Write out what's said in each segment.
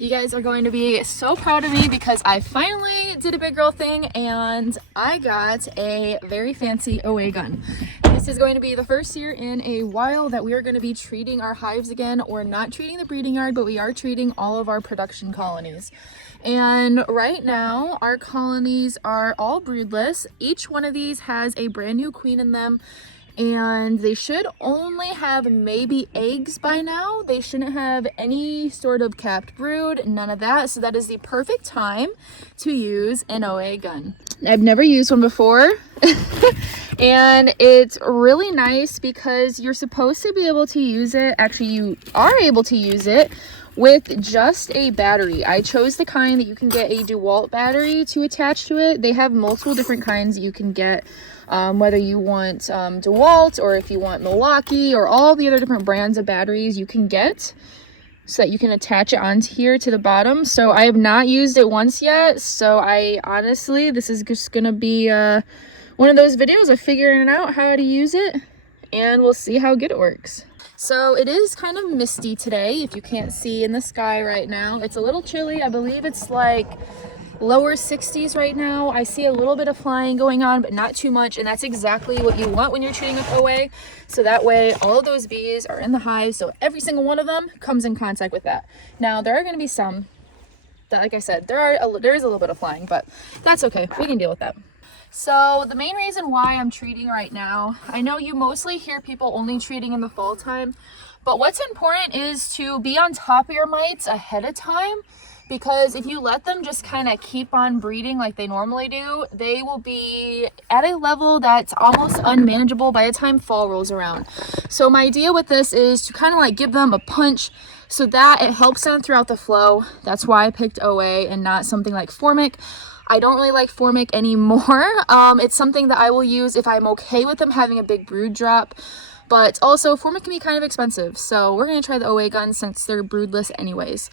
You guys are going to be so proud of me because I finally did a big girl thing and I got a very fancy OA gun. This is going to be the first year in a while that we are going to be treating our hives again, or not treating the breeding yard, but we are treating all of our production colonies. And right now our colonies are all broodless. Each one of these has a brand new queen in them. And they should only have maybe eggs by now. They shouldn't have any sort of capped brood, none of that. So that is the perfect time to use an OA gun. I've never used one before. And it's really nice because you're supposed to be able to use it. Actually, you are able to use it with just a battery. I chose the kind that you can get a DeWalt battery to attach to it. They have multiple different kinds you can get. Whether you want DeWalt or if you want Milwaukee or all the other different brands of batteries you can get, so that you can attach it onto here to the bottom. So I have not used it once yet, so I honestly, this is just gonna be one of those videos of figuring out how to use it, and we'll see how good it works. So it is kind of misty today, if you can't see in the sky right now. It's a little chilly. I believe it's like lower 60s right now. I see a little bit of flying going on, but not too much, and that's exactly what you want when you're treating with OA. So that way all of those bees are in the hive, so every single one of them comes in contact with that. Now there are going to be some that, like I said, there is a little bit of flying, but that's okay, we can deal with that. So the main reason why I'm treating right now, I know you mostly hear people only treating in the fall time, but what's important is to be on top of your mites ahead of time. Because if you let them just kind of keep on breeding like they normally do, they will be at a level that's almost unmanageable by the time fall rolls around. So my idea with this is to kind of like give them a punch so that it helps them throughout the flow. That's why I picked OA and not something like Formic. I don't really like Formic anymore. It's something that I will use if I'm okay with them having a big brood drop. But also, Formic can be kind of expensive, so we're going to try the OA gun since they're broodless anyways.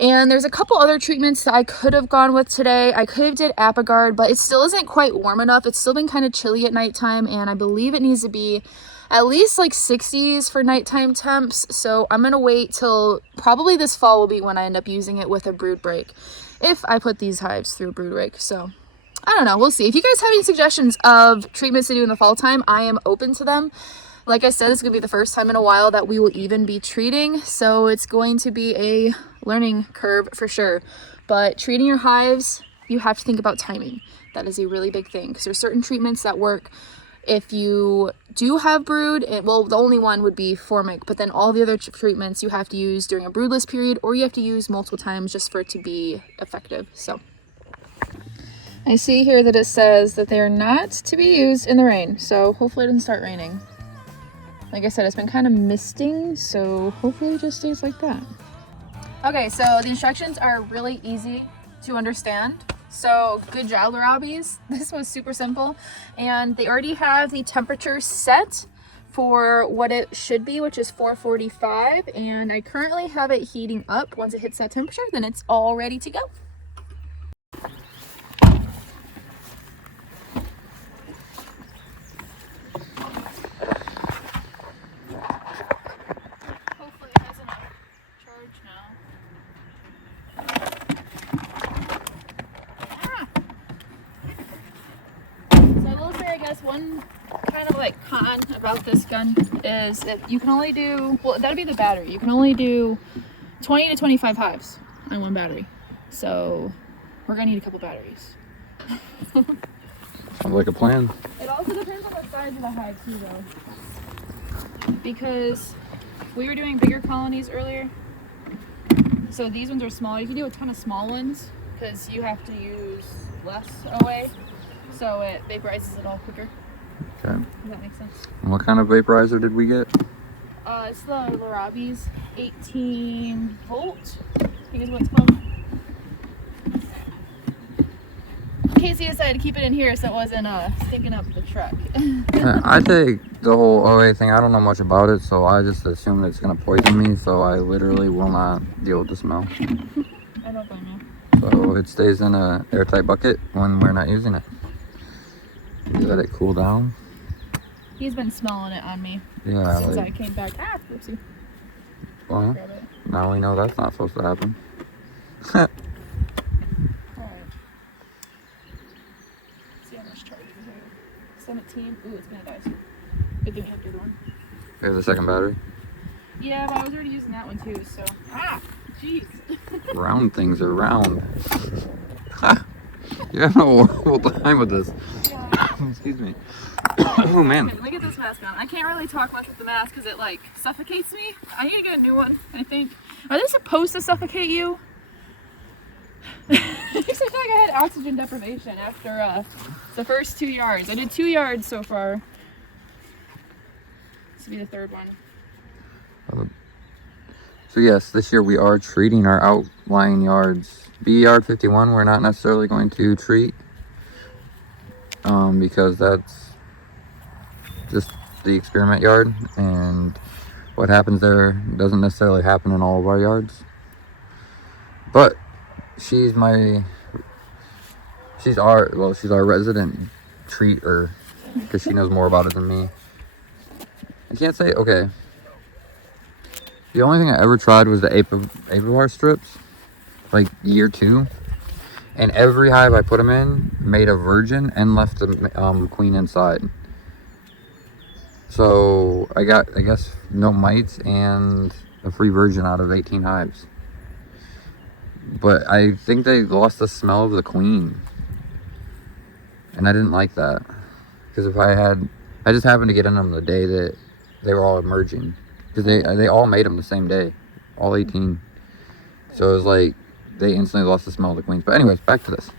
And there's a couple other treatments that I could have gone with today. I could have did Apigard, but it still isn't quite warm enough. It's still been kind of chilly at nighttime, and I believe it needs to be at least like 60s for nighttime temps. So I'm going to wait till probably this fall will be when I end up using it with a brood break, if I put these hives through a brood break. So I don't know, we'll see. If you guys have any suggestions of treatments to do in the fall time, I am open to them. Like I said, it's going to be the first time in a while that we will even be treating, so it's going to be a learning curve for sure. But treating your hives, you have to think about timing. That is a really big thing, because there's certain treatments that work if you do have brood. Well, the only one would be Formic, but then all the other treatments you have to use during a broodless period, or you have to use multiple times just for it to be effective. So I see here that it says that they are not to be used in the rain, so hopefully it doesn't start raining. Like I said, it's been kind of misting, so hopefully it just stays like that. Okay, so the instructions are really easy to understand. So good job, Lorobees. This was super simple. And they already have the temperature set for what it should be, which is 445. And I currently have it heating up. Once it hits that temperature, then it's all ready to go. One kind of like con about this gun is that you can only do, well, that'd be the battery. You can only do 20 to 25 hives on one battery. So we're gonna need a couple batteries. Sounds like a plan. It also depends on the size of the hive too, though. Because we were doing bigger colonies earlier. So these ones are small. You can do a ton of small ones because you have to use less OA. So it vaporizes it all quicker. Okay. Does that make sense? And what kind of vaporizer did we get? It's the Lorobees 18 volt, I think is what it's called. Kasey decided to keep it in here so it wasn't sticking up the truck. I take the whole OA thing, I don't know much about it, so I just assume that it's going to poison me, so I literally will not deal with the smell. I don't blame you. So it stays in a airtight bucket when we're not using it. You let it cool down. He's been smelling it on me since I came back. Ah, oopsie. Well, now we know that's not supposed to happen. Alright. See how much charge is there. 17. Ooh, it's gonna die soon. Good thing you have the other one. There's the second battery. Yeah, but I was already using that one too, so. Ah! Jeez. Round things are round. You have a horrible time with this. Yeah. Excuse me. Oh man. Okay, let me get this mask on. I can't really talk much with the mask because it like suffocates me. I need to get a new one, I think. Are they supposed to suffocate you? I feel like I had oxygen deprivation after the first 2 yards. I did 2 yards so far. This will be the third one. So yes, this year we are treating our outlying yards. Bee yard 51 we're not necessarily going to treat because that's just the experiment yard, and what happens there doesn't necessarily happen in all of our yards. But she's our resident treater because she knows more about it than me. I can't say, okay. The only thing I ever tried was the apivar strips, like year 2. And every hive I put them in made a virgin and left the queen inside. So I got, I guess, no mites and a free virgin out of 18 hives. But I think they lost the smell of the queen. And I didn't like that. Because if I just happened to get in them the day that they were all emerging. Because they all made them the same day. All 18. So it was like, they instantly lost the smell of the queens. But anyways, back to this.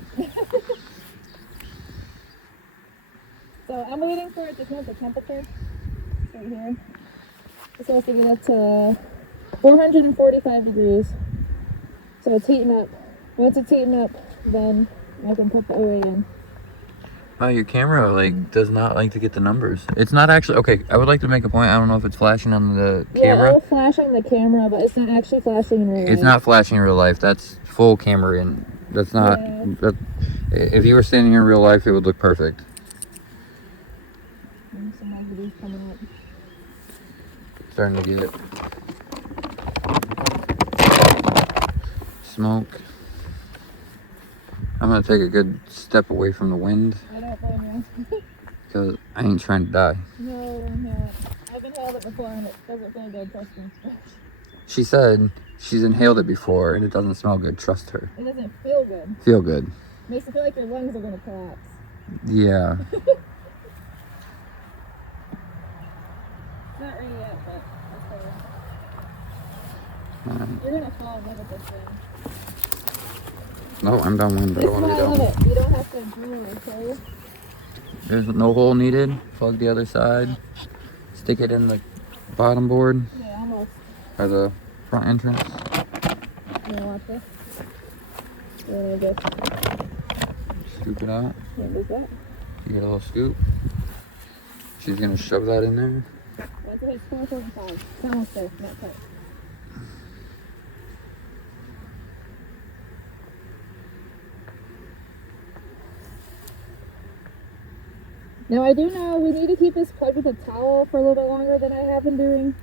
So I'm waiting for it to come up the temperature. Right here. It's supposed to get up to 445 degrees. So it's heating up. Once it's heating up, then I can put the OA in. Oh, your camera like does not like to get the numbers. It's not actually okay. I would like to make a point. I don't know if it's flashing on the camera. Yeah, it'll flash on the camera, but it's not actually flashing in real life. It's not flashing in real life. That's full camera in. That's not. Yeah. That, if you were standing here in real life, it would look perfect. Some activities coming up. Starting to get smoke. I'm gonna take a good step away from the wind. I don't blame you. Because I ain't trying to die. No, I don't inhale it. I've inhaled it before and it doesn't feel good, trust me. She said she's inhaled it before and it doesn't smell good. Trust her. It doesn't feel good. Feel good. Makes it feel like your lungs are gonna collapse. Yeah. Not ready yet, but that's Alright. You're gonna fall in love with this thing. No, I'm downwind. I This don't is want why to I go love down. it. You don't have to breathe, okay? There's no hole needed. Plug the other side. Stick it in the bottom board Yeah, almost. or the front entrance. You wanna watch this? There we go. Scoop it out. What is that? You get a little scoop. She's gonna shove that in there. Once it hits 445. It's almost there, not quite. Now I do know we need to keep this plugged with a towel for a little bit longer than I have been doing.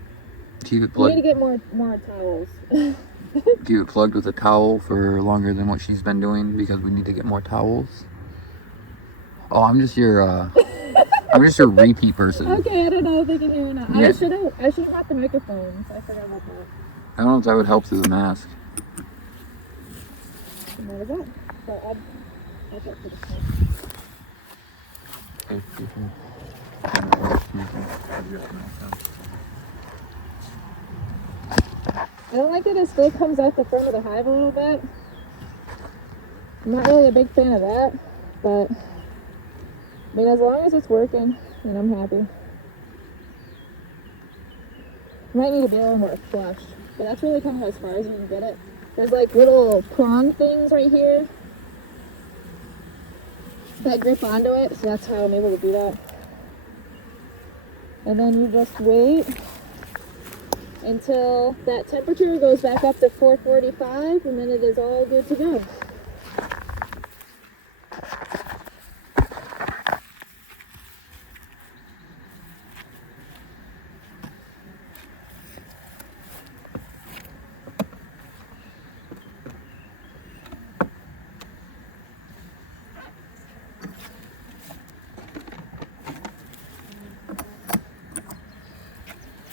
Keep it We need to plugged. get more towels. Keep it plugged with a towel for longer than what she's been doing because we need to get more towels. Oh, I'm just your repeat person. Okay, I don't know if they can hear me now. Yeah. I should have got the microphone, so I forgot about that. I don't know if that would help through the mask. And what is that? So I'll check for the phone. I don't like that it still comes out the front of the hive a little bit. I'm not really a big fan of that, but I mean, as long as it's working, then I'm happy. Might need to be a little more flush, but that's really kind of as far as you can get it. There's like little prong things right here that grip onto it, so that's how I'm able to do that. And then you just wait until that temperature goes back up to 445, and then it is all good to go.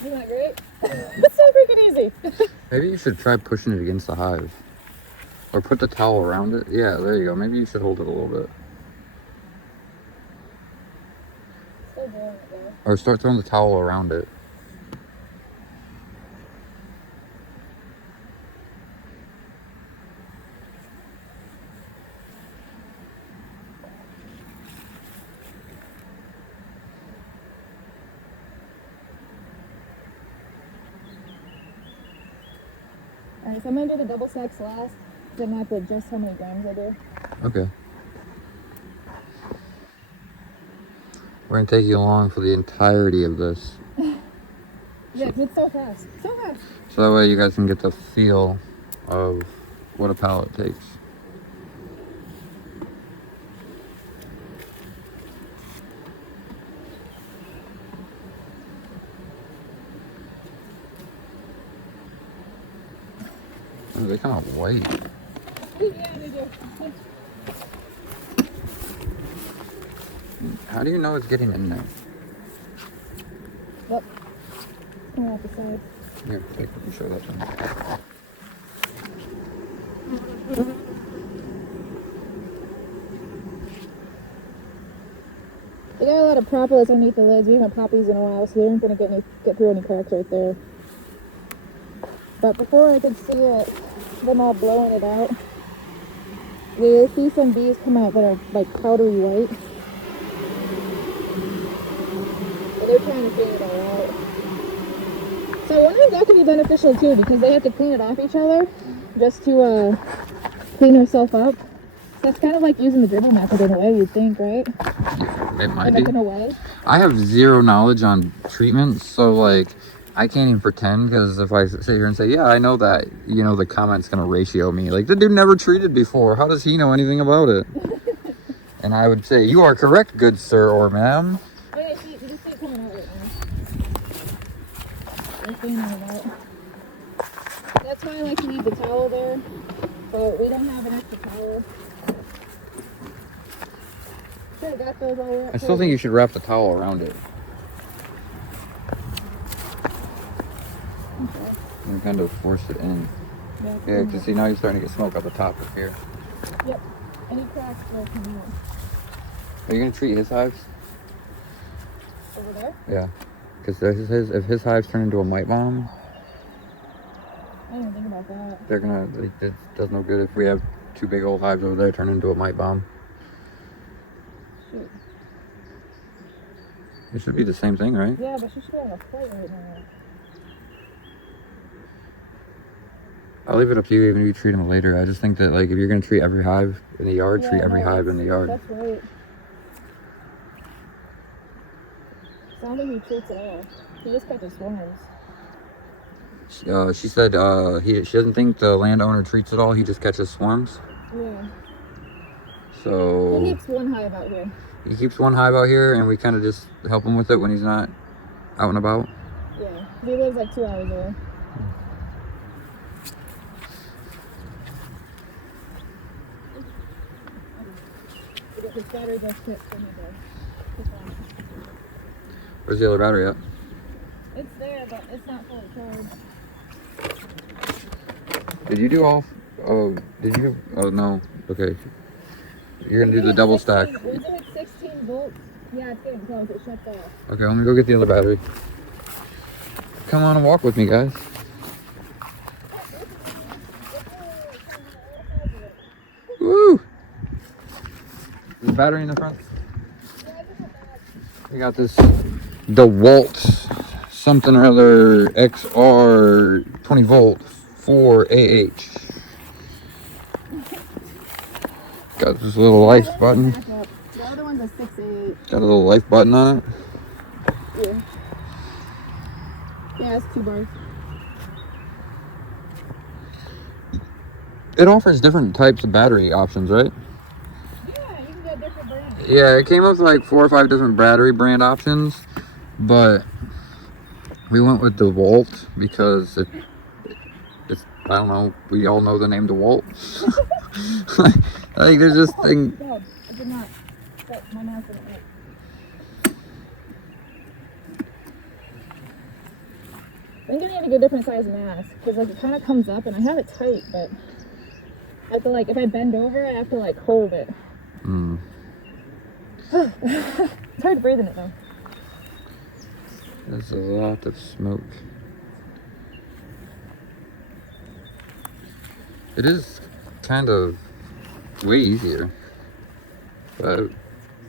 Isn't that great? It's so freaking easy. Maybe you should try pushing it against the hive. Or put the towel around it. Yeah, there you go. Maybe you should hold it a little bit. Still doing it though. Or start throwing the towel around it. Alright, so I'm gonna do the double sacks last. So I'm gonna have to adjust how many grams I do. Okay. We're gonna take you along for the entirety of this. Yeah, 'cause it's so fast. So fast. So that way you guys can get the feel of what a pallet takes. Oh, they come out white. Yeah, they do. How do you know it's getting in there? Yep. Coming out the side. Here, take it and show that to me. They got a lot of propolis underneath the lids. We haven't had poppies in a while, so they aren't gonna get through any cracks right there. But before I could see it, them all blowing it out, you'll see some bees come out that are like powdery white. So they're trying to clean it all out. So I wonder if that could be beneficial too, because they have to clean it off each other just to clean herself up. So that's kind of like using the dribble method in a way, you'd think, right? It might Like be. in a way. I have zero knowledge on treatment, so like I can't even pretend, because if I sit here and say, yeah, I know that, you know, the comment's gonna ratio me. Like, the dude never treated before. How does he know anything about it? And I would say, you are correct, good sir or ma'am. Oh yeah, see, you just see it coming out right now. They're cleaning it out. That's why I like to leave the towel there, but we don't have an extra towel. Should have got those all wrapped. I still think you should wrap the towel around it. And kind of force it in. Yeah, because see, now you're starting to get smoke at the top of here. Yep. Any cracks will come out. Are you going to treat his hives? Over there? Yeah. Because if his hives turn into a mite bomb, I didn't think about that. they're going to, it does no good if we have two big old hives over there turn into a mite bomb. Shoot. It should be the same thing, right? Yeah, but she's still on a flight right now. I'll leave it up to you even if you treat them later. I just think that, like, if you're going to treat every hive in the yard, treat every hive in the yard. That's right. Sounds like he treats it all. He just catches swarms. She said she doesn't think the landowner treats it all. He just catches swarms. Yeah. So He keeps one hive out here. he keeps one hive out here, and we kind of just help him with it when he's not out and about. Yeah. He lives like 2 hours away. His battery does fit for me though. Where's the other battery at? It's there, but it's not fully charged. Did you do all? Oh, did you? Oh no. Okay. You're gonna do the double stack. We did like 16 volts. Yeah, it's getting close. It shuts off. Okay, let me go get the other battery. Come on and walk with me, guys. Woo! Is the battery in the front? We got this DeWalt something or other XR 20 volt 4AH. Got this little life button. The other one's a 6.8. Got a little life button on it. Yeah. Yeah, it's 2 bars. It offers different types of battery options, right? Yeah, you can get different brands. Yeah, it came up with like 4 or 5 different battery brand options, but we went with DeWalt because it's I don't know, we all know the name DeWalt. Like there's this thing. No, I did not. But my mouth didn't work. think I need to get a different size mask because like it kind of comes up and I have it tight, but I have to like if I bend over, I have to like hold it. It's hard to breathe in it though. There's a lot of smoke. It is kind of way easier, but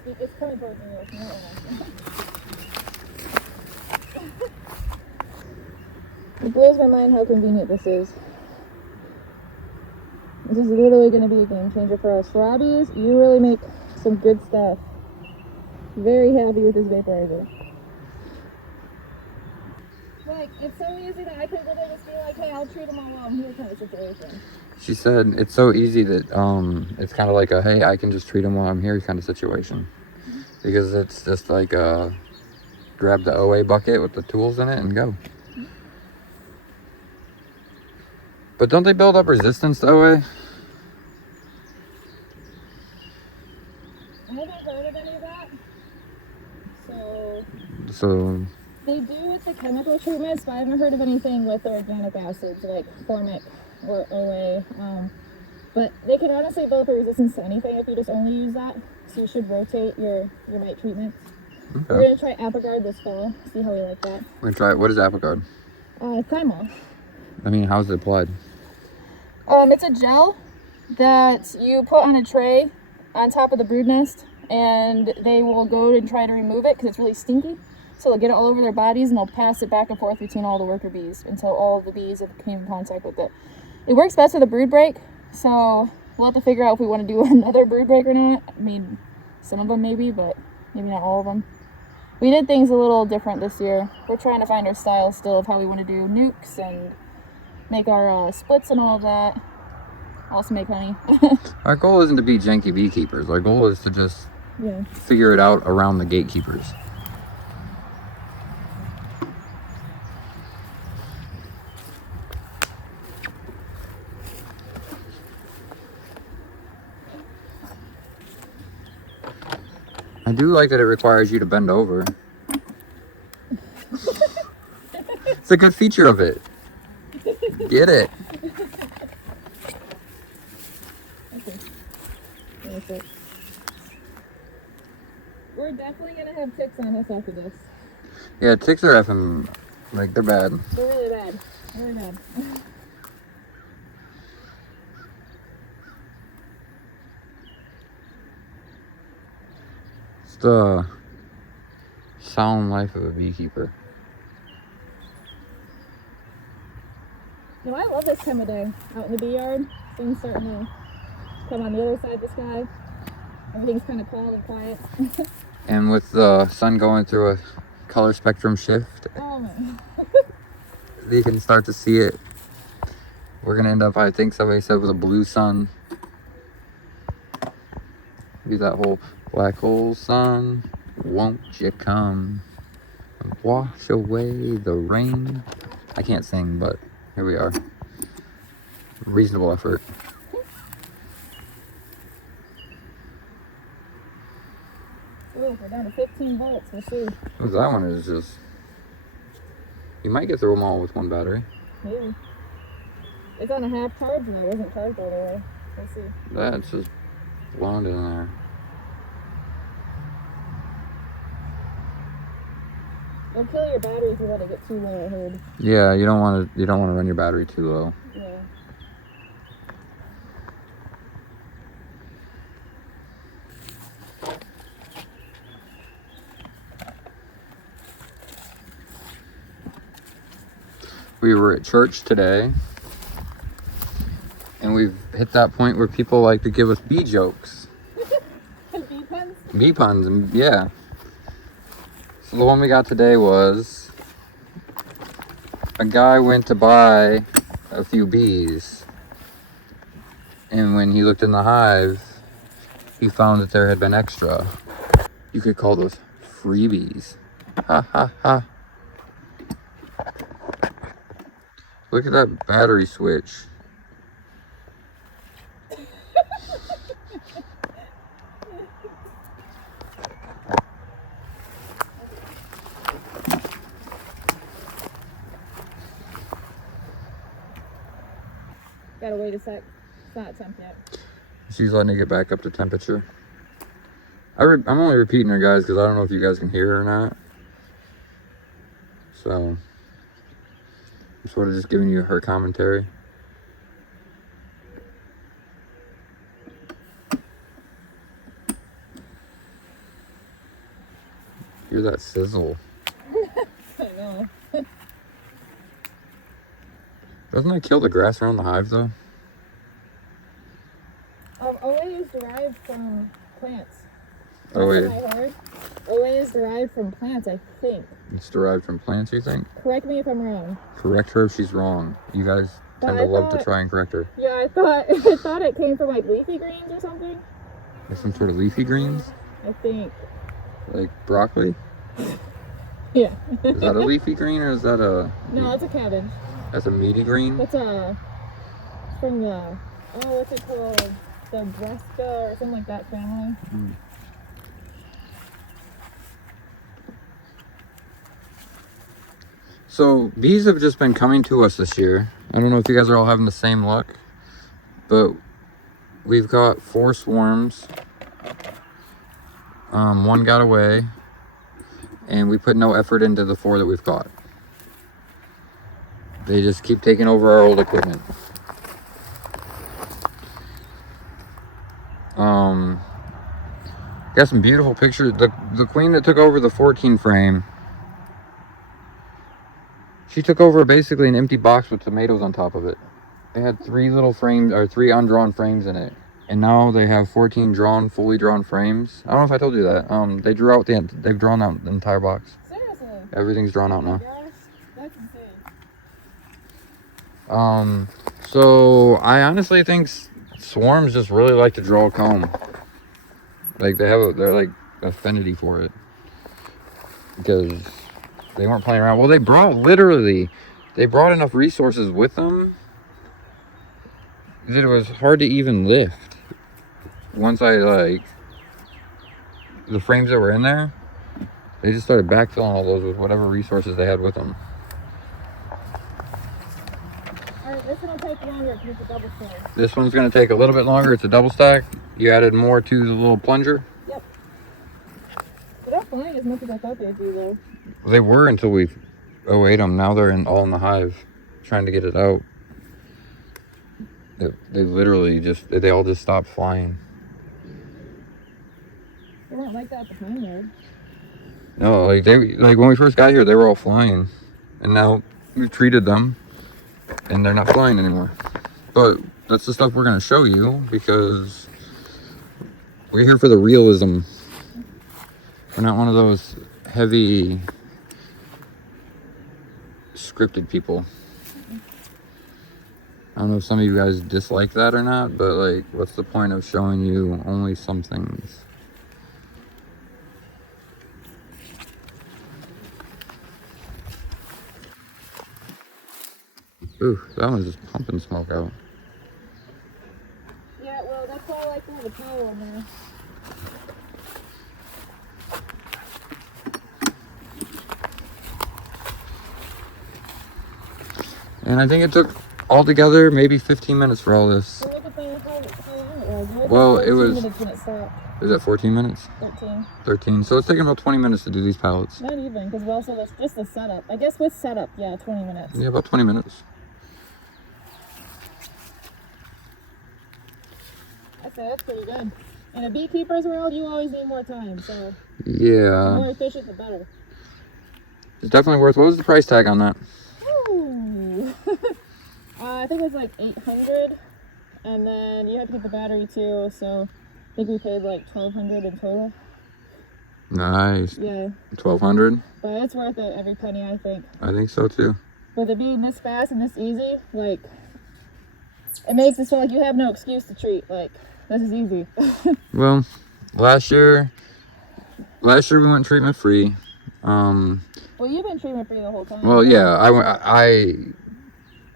it's kind of broken with me. It blows my mind how convenient this is. This is literally going to be a game changer for us. Lorobees, you really make some good stuff. Very happy with this vaporizer. Like, it's so easy that I could literally just be like, hey, I'll treat them all while I'm here kind of situation. she said it's so easy that it's kind of like a hey, I can just treat them while I'm here kind of situation. Because it's just like grab the OA bucket with the tools in it and go. But don't they build up resistance to OA? I haven't heard of any of that. So They do with the chemical treatments, but I haven't heard of anything with the organic acids like formic or OA. But they can honestly build up a resistance to anything if you just only use that. So you should rotate your mite treatments. Okay. We're going to try Apogard this fall, see how we like that. We're going to try it. What is Apogard? Thymol. I mean, how's it applied? It's a gel that you put on a tray on top of the brood nest, and they will go and try to remove it because it's really stinky. So they'll get it all over their bodies and they'll pass it back and forth between all the worker bees until all of the bees have came in contact with it. It works best with a brood break, so we'll have to figure out if we want to do another brood break or not. I mean, some of them maybe, but maybe not all of them. We did things a little different this year. We're trying to find our style still of how we want to do nucs and make our splits and all of that. Also make honey. Our goal isn't to be janky beekeepers. Our goal is to just figure it out around the gatekeepers. I do like that it requires you to bend over. It's a good feature of it. Get it. Okay. We're definitely gonna have ticks on us after this. Yeah, ticks are effing, like, they're bad. They're really bad. Really bad. It's the sound life of a beekeeper. No, I love this time of day. Out in the bee yard, things starting to come on the other side of the sky. Everything's kind of calm and quiet. And with the sun going through a color spectrum shift, you can start to see it. We're gonna end up, I think somebody said, with a blue sun. Be that whole black hole sun, won't you come and wash away the rain? I can't sing, but here we are. Reasonable effort. Ooh, we're down to 15 volts. We'll see. That one is just... You might get through them all with one battery. Maybe. It's on a half charge though. It wasn't charged all the way. We'll see. That's just blown in there. It'll kill your battery if you let it get too low, I heard. Yeah, you don't want to run your battery too low. Yeah. We were at church today, and we've hit that point where people like to give us bee jokes. Bee puns? Bee puns, and yeah. So the one we got today was a guy went to buy a few bees, and when he looked in the hive, he found that there had been extra. You could call those freebies. Ha ha ha. Look at that battery switch. gotta wait a sec. It's not temp yet. She's letting it get back up to temperature. I'm only repeating her, guys, because I don't know if you guys can hear her or not. So, I'm sort of just giving you her commentary. Hear that sizzle. I know. Doesn't that kill the grass around the hive, though? OA is derived from plants. OA. That's what I heard. OA is derived from plants, I think. It's derived from plants, you think? Correct me if I'm wrong. Correct her if she's wrong. You guys tend to love to try and correct her. Yeah, I thought it came from like leafy greens or something. Like some sort of leafy greens? I think. Like broccoli? Yeah. Is that a leafy green or is that a... No, it's a cabbage. That's a meaty green? That's from the, what's it called? The Brassica or something like that family. Hmm. So, bees have just been coming to us this year. I don't know if you guys are all having the same luck, but we've got 4 swarms. One got away, and we put no effort into the 4 that we've caught. They just keep taking over our old equipment. Got some beautiful pictures. The queen that took over the 14 frame, she took over basically an empty box with tomatoes on top of it. They had 3 little frames, or 3 undrawn frames in it. And now they have 14 fully drawn frames. I don't know if I told you that. They've drawn out the entire box. Seriously? Everything's drawn out now. Gosh, that's insane. So I honestly think swarms just really like to draw a comb. Like they're like affinity for it. Because they weren't playing around. Well, they brought enough resources with them that it was hard to even lift. Once the frames that were in there, they just started backfilling all those with whatever resources they had with them. Alright, this one will take longer because it's a double stack. This one's going to take a little bit longer. It's a double stack. You added more to the little plunger. Yep. They're not flying as much as I thought they'd be, though. They were until we ate them. Now they're all in the hive, trying to get it out. They literally they all just stopped flying. They weren't like that at the time, though. No, like when we first got here, they were all flying, and now we've treated them, and they're not flying anymore. But that's the stuff we're gonna show you because we're here for the realism. We're not one of those heavy scripted people. I don't know if some of you guys dislike that or not, but like, what's the point of showing you only some things? Ooh, that one's just pumping smoke out. Yeah, well, that's why I like to have a towel in there. And I think it took altogether maybe 15 minutes for all this. So look at how long it was. Well, it was... minutes when it stopped. Is that 14 minutes? 13. 13. So it's taking about 20 minutes to do these pallets. Not even, because we also, that's just the setup. I guess with setup, yeah, 20 minutes. Yeah, about 20 minutes. I say that's pretty good. In a beekeeper's world, you always need more time, so... Yeah. The more efficient, the better. It's definitely worth... What was the price tag on that? Ooh. I think it was like 800, and then you have to get the battery too, so I think we paid like 1,200 in total. Nice. Yeah. 1,200? But it's worth it, every penny, I think. I think so too. With it being this fast and this easy, like, it makes it so like you have no excuse to treat. Like, this is easy. Well, last year we went treatment free. Well, you've been treatment free the whole time. Well, yeah, I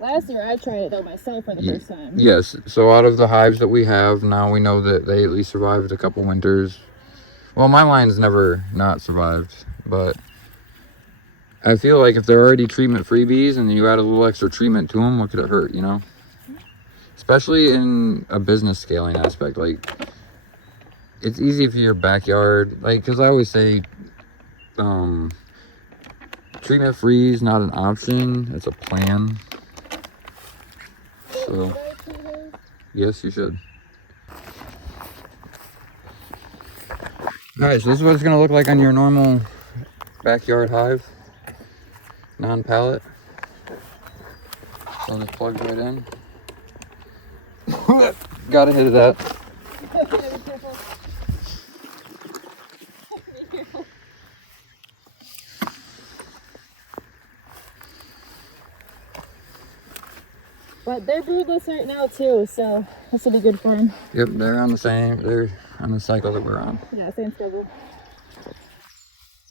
Last year I tried it though myself for the first time. Yes, so out of the hives that we have now, we know that they at least survived a couple winters. Well, my line's never not survived, but I feel like if they're already treatment free bees and you add a little extra treatment to them, what could it hurt, you know? especially in a business scaling aspect. Like, it's easy for your backyard, like, because I always say treatment free is not an option, it's a plan. So yes, you should. Alright, so this is what it's going to look like on your normal backyard hive, non-pallet. So this plugs right in. Gotta hit that. But they're broodless right now too, so this will be good for them. Yep, they're on the cycle that we're on. Yeah, same schedule.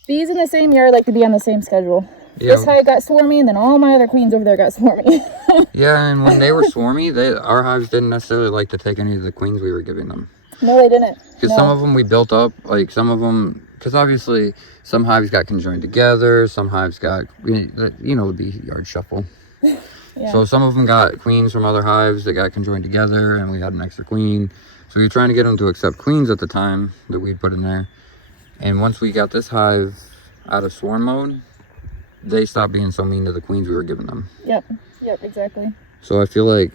Bees in the same yard like to be on the same schedule. Yeah. This hive got swarmy, and then all my other queens over there got swarmy. Yeah, and when they were swarmy, our hives didn't necessarily like to take any of the queens we were giving them. No, they didn't. Because some of them we built up, like some of them, because obviously some hives got conjoined together, some hives got, you know, the bee yard shuffle. Yeah. So some of them got queens from other hives that got conjoined together, and we had an extra queen. So we were trying to get them to accept queens at the time that we put in there. And once we got this hive out of swarm mode, they stopped being so mean to the queens we were giving them. Yep, exactly. So I feel like...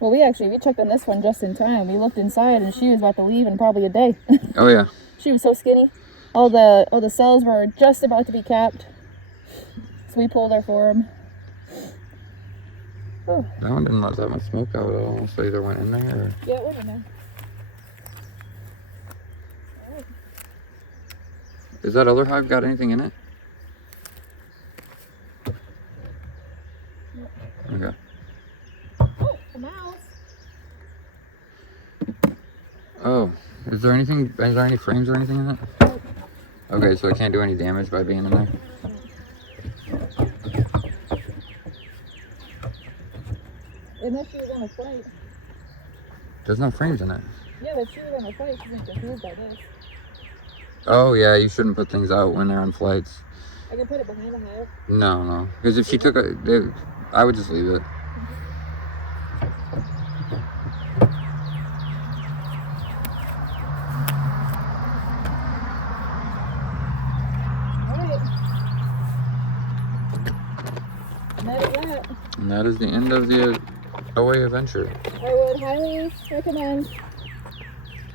Well, we checked on this one just in time. We looked inside, and she was about to leave in probably a day. Oh, yeah. She was so skinny. All the cells were just about to be capped. So we pulled her for them. Oh. That one didn't let that much smoke out at all, so either went in there or... Yeah, it went in there. Right. Has that other hive got anything in it? Okay. Oh, a mouse. Oh, is there any frames or anything in it? Okay, so it can't do any damage by being in there? Unless she was on a flight. There's no frames in it. Yeah, but she was on a flight. She's been confused by this. Oh, yeah, you shouldn't put things out when they're on flights. I can put it behind the hive. No. Because if she took it, I would just leave it. And that is the end of the OA adventure. I would highly recommend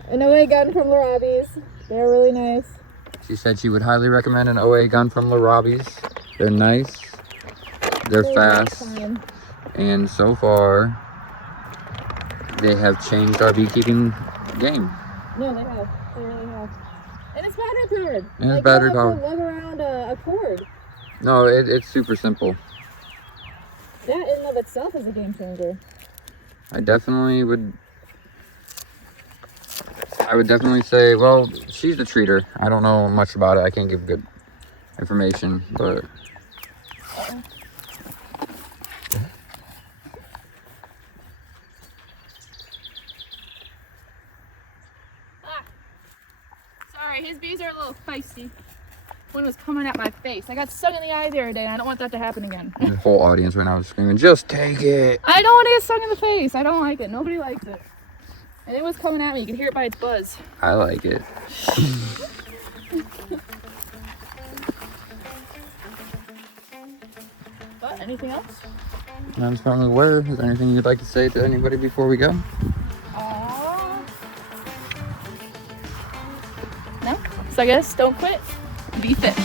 an OA gun from Lorobees. They're really nice. She said she would highly recommend an OA gun from Lorobees. They're nice. They're fast. And so far, they have changed our beekeeping game. No, they have. They really have. And it's battery powered. And it's battery powered. You don't have to lug around a cord. No, it's super simple. That in and of itself is a game changer. I would definitely say, well, she's the treater. I don't know much about it. I can't give good information, but... Sorry, his bees are a little feisty. One was coming at my face. I got stung in the eye the other day, and I don't want that to happen again. The whole audience right now is screaming, just take it! I don't want to get stung in the face. I don't like it. Nobody likes it. And it was coming at me. You could hear it by its buzz. I like it. But anything else? I'm certainly aware. Is there anything you'd like to say to anybody before we go? No? So I guess don't quit. Be fit.